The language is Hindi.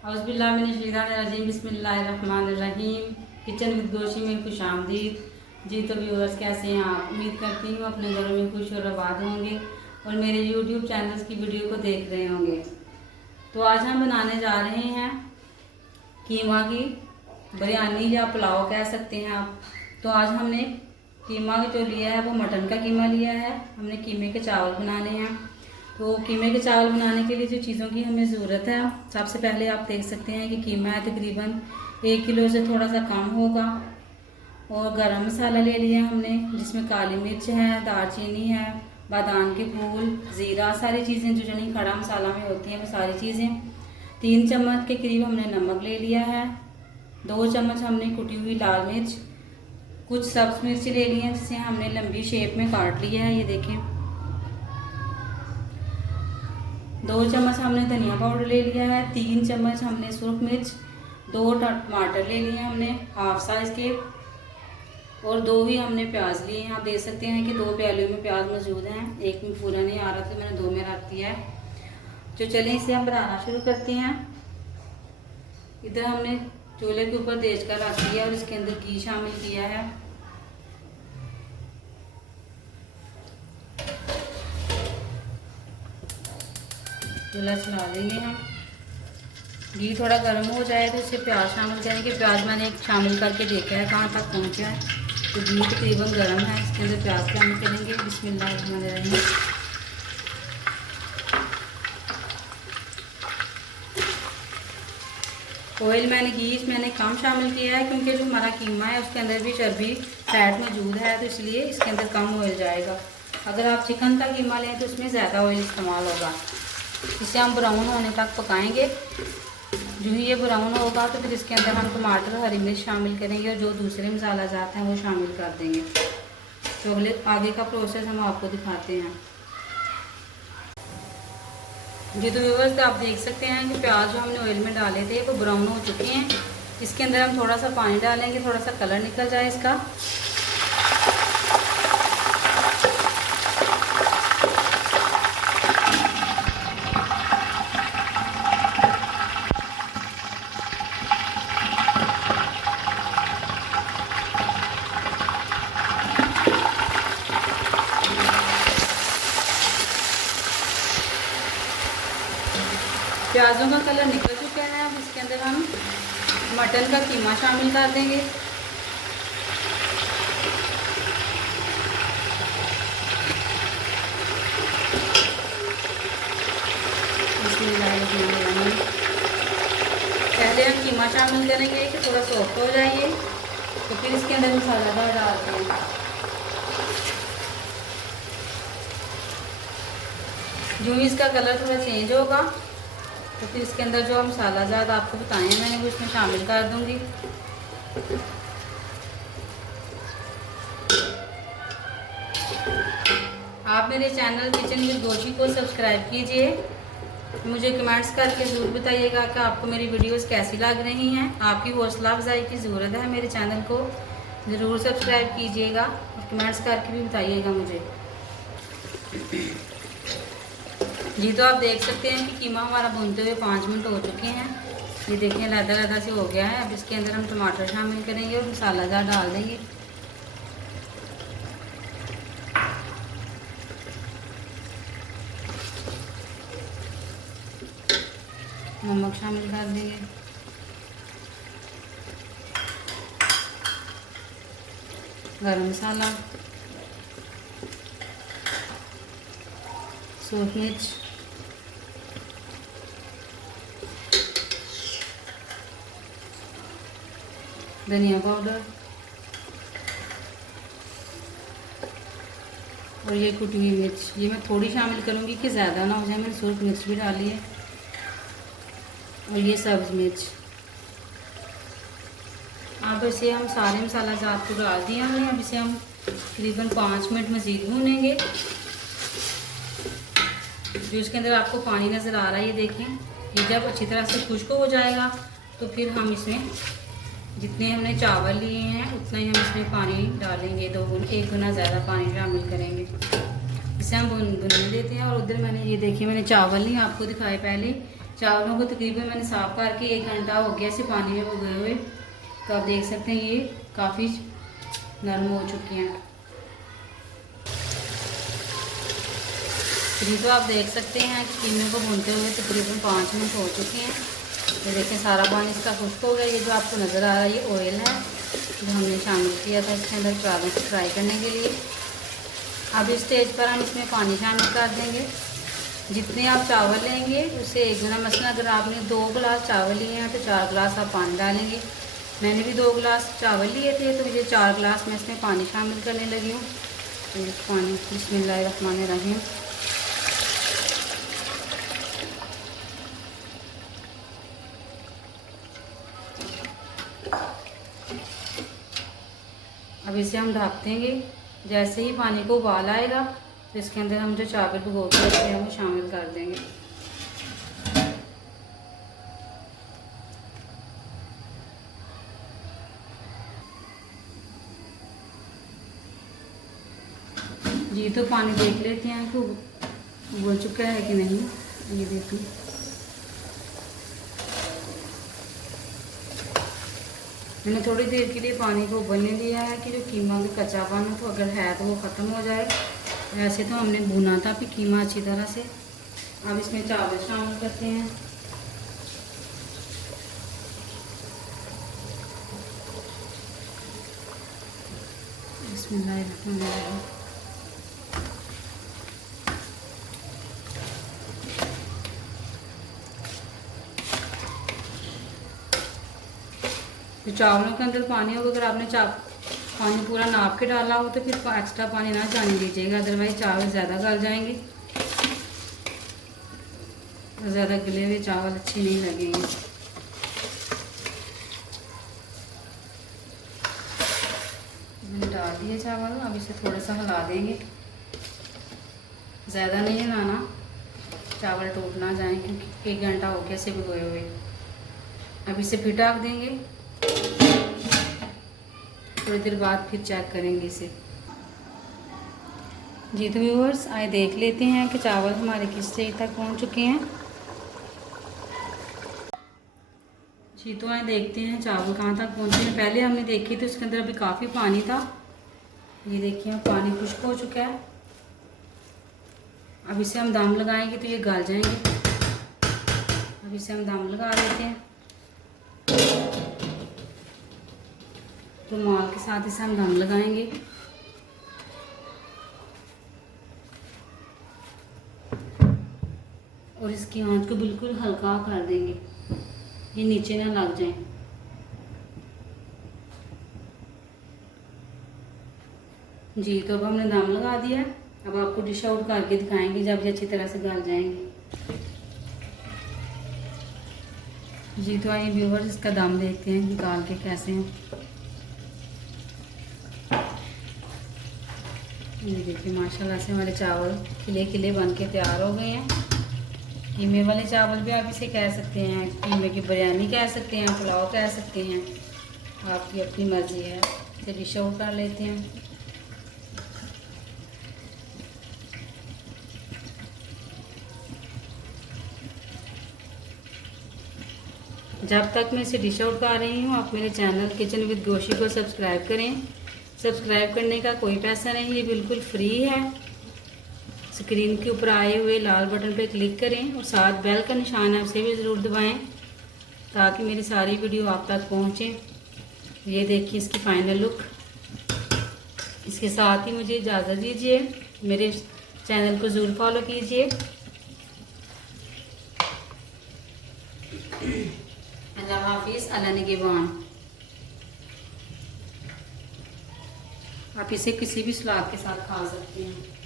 औज़ुबिल्लाहिमिनश्शैतानिर्रजीम बिस्मिल्लाहिर्रहमानिर्रहीम। किचन विद गोशी में खुश आमदीद। जी तो व्यूअर्स, कैसे हैं आप? उम्मीद करती हूँ अपने घरों में खुश और आबाद होंगे और मेरे यूट्यूब चैनल्स की वीडियो को देख रहे होंगे। तो आज हम बनाने जा रहे हैं कीमा की बिरयानी या पुलाव कह सकते हैं आप। तो आज हमने कीमा जो लिया है वो मटन का कीमा लिया है। हमने कीमे के चावल बनाने हैं। तो कीमे के चावल बनाने के लिए जो चीज़ों की हमें ज़रूरत है, सबसे पहले आप देख सकते हैं कि कीमा है तकरीबन 1 किलो से थोड़ा सा कम होगा। और गरम मसाला ले लिया हमने, जिसमें काली मिर्च है, दालचीनी है, बादाम के फूल, ज़ीरा, सारी चीज़ें जो जनी खड़ा मसाला में होती हैं वो सारी चीज़ें। 3 चम्मच के करीब हमने नमक ले लिया है। 2 चम्मच हमने कुटी हुई लाल मिर्च, कुछ सब्ज़ मिर्च ले ली हैं जिसे हमने लंबी शेप में काट लिया है, ये देखें। 2 चम्मच हमने धनिया पाउडर ले लिया है। 3 चम्मच हमने सुरख मिर्च, 2 टमाटर ले लिए हमने हाफ साइज़ के, और 2 ही हमने प्याज लिए हैं। आप देख सकते हैं कि 2 प्यालों में प्याज मौजूद हैं, एक में पूरा नहीं आ रहा तो मैंने 2 में रख दिया है। तो चलिए इसे हम बनाना शुरू करते हैं। इधर हमने चूल्हे के ऊपर तेज कर रख दिया और इसके अंदर घी शामिल किया है। चूल्हा चला देंगे हम। घी थोड़ा गर्म हो जाए तो इससे प्याज शामिल करेंगे। प्याज मैंने एक शामिल करके देखा है कहाँ तक पहुँचा है। तो घी तकरीबन गर्म है, इसके अंदर प्याज शामिल करेंगे। बिस्मिल्लाहिर्रहमानिर्रहीम। ऑयल मैंने कम शामिल किया है क्योंकि जो हमारा कीमा है उसके अंदर भी चर्बी फैट मौजूद है, तो इसलिए इसके अंदर कम ऑयल जाएगा। अगर आप चिकन का कीमा लें तो उसमें ज़्यादा ऑयल इस्तेमाल होगा। इसे हम ब्राउन होने तक पकाएंगे। जो ही ये ब्राउन होगा तो फिर इसके अंदर हम टमाटर, हरी मिर्च शामिल करेंगे और जो दूसरे मसाला जाते हैं वो शामिल कर देंगे। तो अगले आगे का प्रोसेस हम आपको दिखाते हैं। जी तो व्यूअर्स, आप देख सकते हैं कि प्याज जो हमने ऑयल में डाले थे वो ब्राउन हो चुके हैं। इसके अंदर हम थोड़ा सा पानी डालेंगे, थोड़ा सा कलर निकल जाए इसका। प्याज़ों का कलर निकल चुका है। अब इसके अंदर हम मटन का कीमा शामिल कर देंगे। पहले हम कीमा शामिल करेंगे कि थोड़ा सॉफ्ट हो जाए, तो फिर इसके अंदर मसाला डालते हैं। जो इसका कलर थोड़ा चेंज होगा तो फिर इसके अंदर जो मसाला ज़्यादा आपको बताए हैं मैंने वो इसमें शामिल कर दूंगी। आप मेरे चैनल किचन विद गोशी को सब्सक्राइब कीजिए। मुझे कमेंट्स करके ज़रूर बताइएगा कि आपको मेरी वीडियोस कैसी लग रही हैं। आपकी हौसला अफजाई की ज़रूरत है। मेरे चैनल को ज़रूर सब्सक्राइब कीजिएगा और कमेंट्स करके भी बताइएगा मुझे। जी तो आप देख सकते हैं कि कीमा हमारा भूनते हुए 5 मिनट हो चुके हैं। ये देखें लदा लदा से हो गया है। अब इसके अंदर हम टमाटर शामिल करेंगे और मसाला ज़्यादा डाल देंगे। नमक शामिल कर देंगे। गरम मसाला, सूरख मिर्च, धनिया पाउडर और ये कुटी हुई मिर्च। ये मैं थोड़ी शामिल करूँगी कि ज़्यादा ना हो जाए। मैंने सूरख मिर्च भी डाली है और ये सब्ज़ मिर्च। अब इसे हम सारे मसाला जात को डाल दिया हमने। अब इसे हम तकरीबन 5 मिनट मज़ीद भूनेंगे। जो इसके अंदर आपको पानी नज़र आ रहा है, ये देखें। ये जब अच्छी तरह से खुश्क हो जाएगा तो फिर हम इसमें जितने हमने चावल लिए हैं उतना ही हम इसमें पानी डालेंगे। 1 गुना ज़्यादा पानी शामिल करेंगे। इसे हम भुनने देते हैं। और उधर मैंने ये देखिए, मैंने चावल नहीं आपको दिखाए पहले, चावलों को तकरीबन मैंने साफ़ करके 1 घंटा हो गया इसे पानी में भिगोए हुए। तो आप देख सकते हैं ये काफ़ी नरम हो चुकी हैं। तो आप देख सकते हैं कि कीमे को भूनते हुए तकरीबन 5 मिनट हो चुके हैं। तो देखें सारा पानी इसका खुश्क हो गया। ये जो आपको नज़र आ रहा है ये ऑयल है जो हमने शामिल किया था इसके अंदर चावलों को फ्राई करने के लिए। अब इस स्टेज पर हम इसमें पानी शामिल कर देंगे। जितने आप चावल लेंगे उससे 1 गुना, मसलन अगर आपने 2 गिलास चावल लिए हैं तो 4 गिलास आप पानी डालेंगे। मैंने भी 2 गिलास चावल लिए थे तो मुझे 4 गिलास मैं इसमें पानी शामिल करने लगी हूँ। तो इस पानी बिस्मिल्लाहिर्रहमानिर्रहीम। अब इसे हम ढक देंगे। जैसे ही पानी को उबाल आएगा तो इसके अंदर हम जो चावल भिगो के रखे हैं वो शामिल कर देंगे। जी तो पानी देख लेते हैं कि उबल चुका है कि नहीं। ये देखिए मैंने थोड़ी देर के लिए पानी को उबलने दिया है कि जो कीमा का कच्चापन है तो अगर है तो वो ख़त्म हो जाए। वैसे तो हमने भुना था भी कीमा अच्छी तरह से। अब इसमें चावल शामिल करते हैं। बिस्मिल्लाहिर्रहमानिर्रहीम। तो चावलों के अंदर पानी होगा, अगर आपने पानी पूरा नाप के डाला हो तो फिर एक्स्ट्रा पानी ना जाने दीजिएगा, अदरवाइज चावल ज़्यादा गल जाएंगे। ज़्यादा गले हुए चावल अच्छे नहीं लगेंगे। मैंने डाल दिए चावल। अब इसे थोड़ा सा हिला देंगे, ज़्यादा नहीं हिलाना, चावल टूट ना जाए क्योंकि 1 घंटा हो गया इसे भिगोए हुए। अब इसे फिर ढक देंगे। थोड़ी देर बाद फिर चेक करेंगे इसे। जी तो व्यूअर्स आए देख लेते हैं कि चावल हमारे किस स्टेज तक पहुंच चुके हैं। जी तो आए देखते हैं चावल कहाँ तक पहुंचे हैं। पहले हमने देखी तो इसके अंदर अभी काफ़ी पानी था। ये देखिए पानी खुश्क हो चुका है। अब इसे हम दम लगाएंगे तो ये गल जाएंगे। अब इसे हम दम लगा देते हैं। तो रुमाल के साथ इसे हम दम लगाएंगे। और इसकी आंच को बिल्कुल हल्का कर देंगे, ये नीचे ना लग जाए। जी तो अब हमने दम लगा दिया। अब आपको डिश आउट करके दिखाएंगे जब ये अच्छी तरह से गल जाएंगे। जी तो आइए व्यूअर्स इसका दम देखते हैं निकाल के कैसे हैं। ये देखिए माशाल्लाह से हमारे चावल खिले खिले बन के तैयार हो गए हैं। कीमे वाले चावल भी आप इसे कह सकते हैं, कीमे की बिरयानी कह सकते हैं, पुलाव कह सकते हैं, आपकी अपनी मर्ज़ी है। इसे डिश आउट कर लेते हैं। जब तक मैं इसे डिश आउट कर रही हूँ आप मेरे चैनल किचन विद गोशी को सब्सक्राइब करें। सब्सक्राइब करने का कोई पैसा नहीं, ये बिल्कुल फ्री है। स्क्रीन के ऊपर आए हुए लाल बटन पर क्लिक करें और साथ बेल का निशान है उसे भी ज़रूर दबाएं ताकि मेरी सारी वीडियो आप तक पहुँचे। ये देखिए इसकी फाइनल लुक। इसके साथ ही मुझे इजाज़त दीजिए, मेरे चैनल को ज़रूर फॉलो कीजिए। अल्लाह हाफिज़, अल्लाह निगहबान। आप इसे किसी भी सलाद के साथ खा सकते हैं।